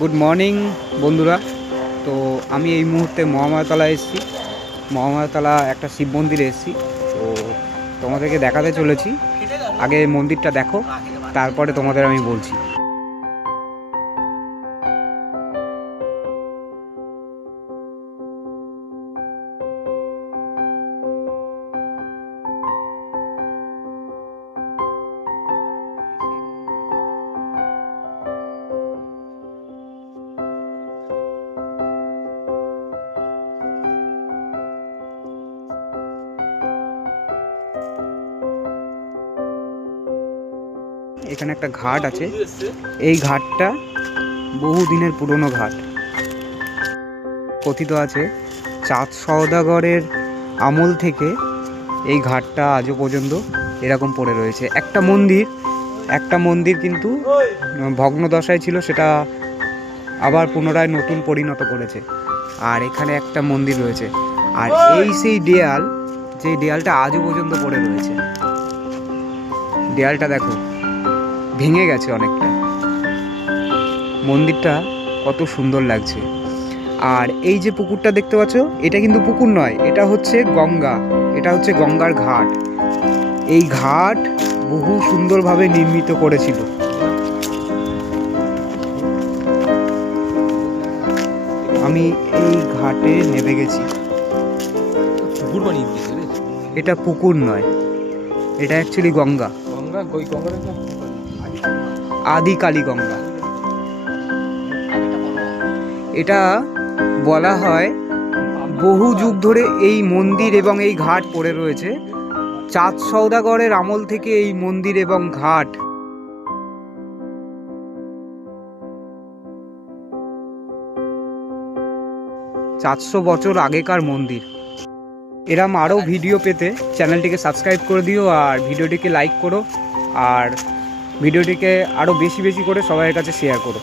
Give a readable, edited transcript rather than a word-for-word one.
Good morning বন্ধুরা। তো আমি এই মুহূর্তে মহামায়াতলা এসেছি। মহামায়াতলা একটা শিব মন্দিরে এসেছি। তো তোমাদেরকে দেখাতে চলেছি। আগে মন্দিরটা দেখো, তারপরে তোমাদের আমি বলছি। এখানে একটা ঘাট আছে। এই ঘাটটা বহু দিনের পুরনো ঘাট। কথিত আছে চাঁদ সওদাগরের আমল থেকে এই ঘাটটা আজও পর্যন্ত এরকম পড়ে রয়েছে। একটা মন্দির কিন্তু ভগ্নদশায় ছিল, সেটা আবার পুনরায় নতুন পরিণত করেছে। আর এখানে একটা মন্দির রয়েছে। আর এই সেই দেয়াল, যে দেয়ালটা আজও পর্যন্ত পড়ে রয়েছে। দেয়ালটা দেখো, ভেঙে গেছে অনেকটা। মন্দিরটা কত সুন্দর লাগছে। আর এই যে পুকুরটা দেখতে পাচ্ছ, এটা কিন্তু পুকুর নয়, এটা হচ্ছে গঙ্গা। এটা হচ্ছে গঙ্গার ঘাট। এই ঘাট বহু সুন্দরভাবে নির্মিত করেছিল। আমি এই ঘাটে নেমে গেছি। এটা পুকুর নয়, এটা অ্যাকচুয়ালি গঙ্গা। আদিকালী গঙ্গা। এটা বলা হয় বহু যুগ ধরে এই মন্দির এবং এই ঘাট পড়ে রয়েছে। চাঁদ সওদাগরের আমল থেকে এই মন্দির এবং ঘাট 400 বছর আগেকার মন্দির। এরম আরও ভিডিও পেতে চ্যানেলটিকে সাবস্ক্রাইব করে দিও, আর ভিডিওটিকে লাইক করো, আর ভিডিওটিকে আরও বেশি বেশি করে সবার কাছে শেয়ার করো।